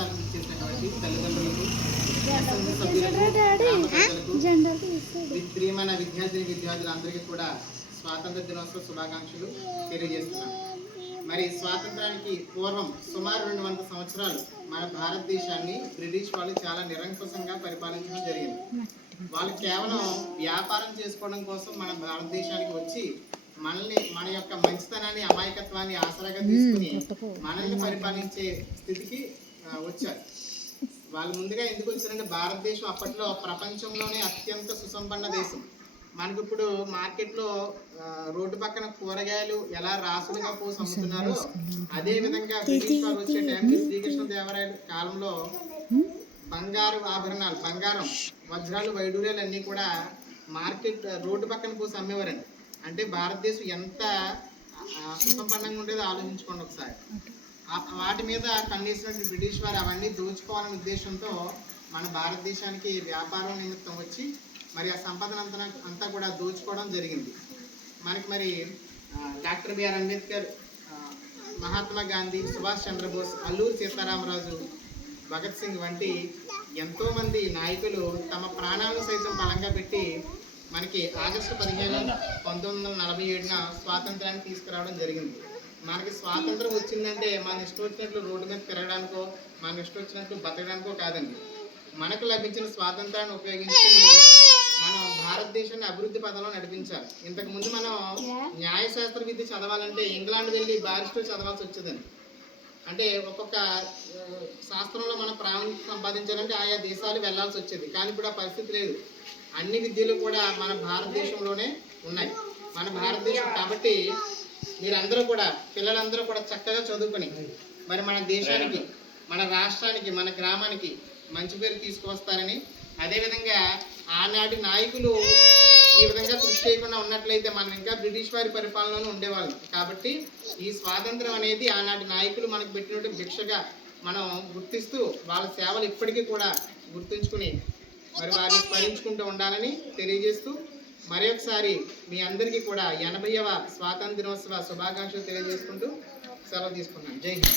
కళాశాలకు ఇచ్చేసినటువంటి తల్లిదండ్రులకు, ప్రియమైన విద్యార్థులందరికీ కూడా స్వాతంత్ర దినోత్సవ శుభాకాంక్షలు తెలియజేస్తున్నాను. మరి స్వాతంత్రానికి పూర్వం సుమారు 200 సంవత్సరాలు మన భారతదేశాన్ని బ్రిటిష్ వాళ్ళు చాలా నిరంకుశంగా పరిపాలించడం జరిగింది. వాళ్ళు కేవలం వ్యాపారం చేసుకోవడం కోసం మన భారతదేశానికి వచ్చి మన యొక్క మంచితనాన్ని, అమాయకత్వాన్ని ఆసరాగా తీసుకుని మనల్ని పరిపాలించే స్థితికి వచ్చారు. వాళ్ళు ముందుగా ఎందుకు వచ్చారంటే, భారతదేశం అప్పట్లో ప్రపంచంలోనే అత్యంత సుసంపన్న దేశం. మనకి ఇప్పుడు మార్కెట్లో రోడ్డు పక్కన కూరగాయలు ఎలా రాసులుగా పోసి అమ్ముతున్నారో, అదే విధంగా బ్రిటిష్ వారు వచ్చే టైంకి శ్రీకృష్ణదేవరాయల కాలంలో బంగారు ఆభరణాలు, బంగారం, వజ్రాలు, వైడూర్యాలు అన్నీ కూడా మార్కెట్ రోడ్డు పక్కన పోసి అమ్మేవారండి. అంటే భారతదేశం ఎంత సుసంపన్నంగా ఉండేదో ఆలోచించుకోండి ఒకసారి. వాటి మీద కన్నేసినటువంటి బ్రిటిష్ వారు అవన్నీ దోచుకోవాలనే ఉద్దేశంతో మన భారతదేశానికి వ్యాపారం నిమిత్తం వచ్చి మరి ఆ సంపదన అంతా కూడా దోచుకోవడం జరిగింది. మనకి మరి డాక్టర్ బిఆర్ అంబేద్కర్, మహాత్మా గాంధీ, సుభాష్ చంద్రబోస్, అల్లూరి సీతారామరాజు, భగత్ సింగ్ వంటి ఎంతోమంది నాయకులు తమ ప్రాణాలను సైతం బలంగా పెట్టి మనకి ఆగస్టు 15, 1947 స్వాతంత్రాన్ని తీసుకురావడం జరిగింది. మనకి స్వాతంత్రం వచ్చిందంటే మన ఇష్టం వచ్చినట్లు రోడ్డు మీద తిరగడానికో, మన ఇష్టం వచ్చినట్లు బతకడానికో కాదండి. మనకు లభించిన స్వాతంత్రాన్ని ఉపయోగించుకుని మనం భారతదేశాన్ని అభివృద్ధి పదంలో నడిపించాలి. ఇంతకుముందు మనం న్యాయశాస్త్ర విద్య చదవాలంటే ఇంగ్లాండ్ వెళ్ళి బారిస్టర్ చదవాల్సి వచ్చేదండి. అంటే ఒక్కొక్క శాస్త్రంలో మనం ప్రావీణ్యం సంపాదించాలంటే ఆయా దేశాలు వెళ్లాల్సి వచ్చేది. కానీ ఇప్పుడు ఆ పరిస్థితి లేదు. అన్ని విద్యలు కూడా మన భారతదేశంలోనే ఉన్నాయి. మన భారతదేశం కాబట్టి మీరందరూ కూడా, పిల్లలందరూ కూడా చక్కగా చదువుకొని మరి మన దేశానికి, మన రాష్ట్రానికి, మన గ్రామానికి మంచి పేరు తీసుకువస్తారని, అదేవిధంగా ఆనాటి నాయకులు ఈ విధంగా కృషి చేయకుండా ఉన్నట్లయితే మనం ఇంకా బ్రిటిష్ వారి పరిపాలనలోనే ఉండేవాళ్ళం. కాబట్టి ఈ స్వాతంత్రం అనేది ఆనాటి నాయకులు మనకు పెట్టినట్టు భిక్షగా మనం గుర్తిస్తూ వాళ్ళ సేవలు ఇప్పటికీ కూడా గుర్తుంచుకుని మరి వారిని స్మరించుకుంటూ ఉండాలని తెలియజేస్తూ మరొకసారి మీ అందరికీ కూడా 80వ స్వాతంత్ర దినోత్సవ శుభాకాంక్షలు తెలియజేసుకుంటూ సెలవు తీసుకున్నాను. జై హింద్.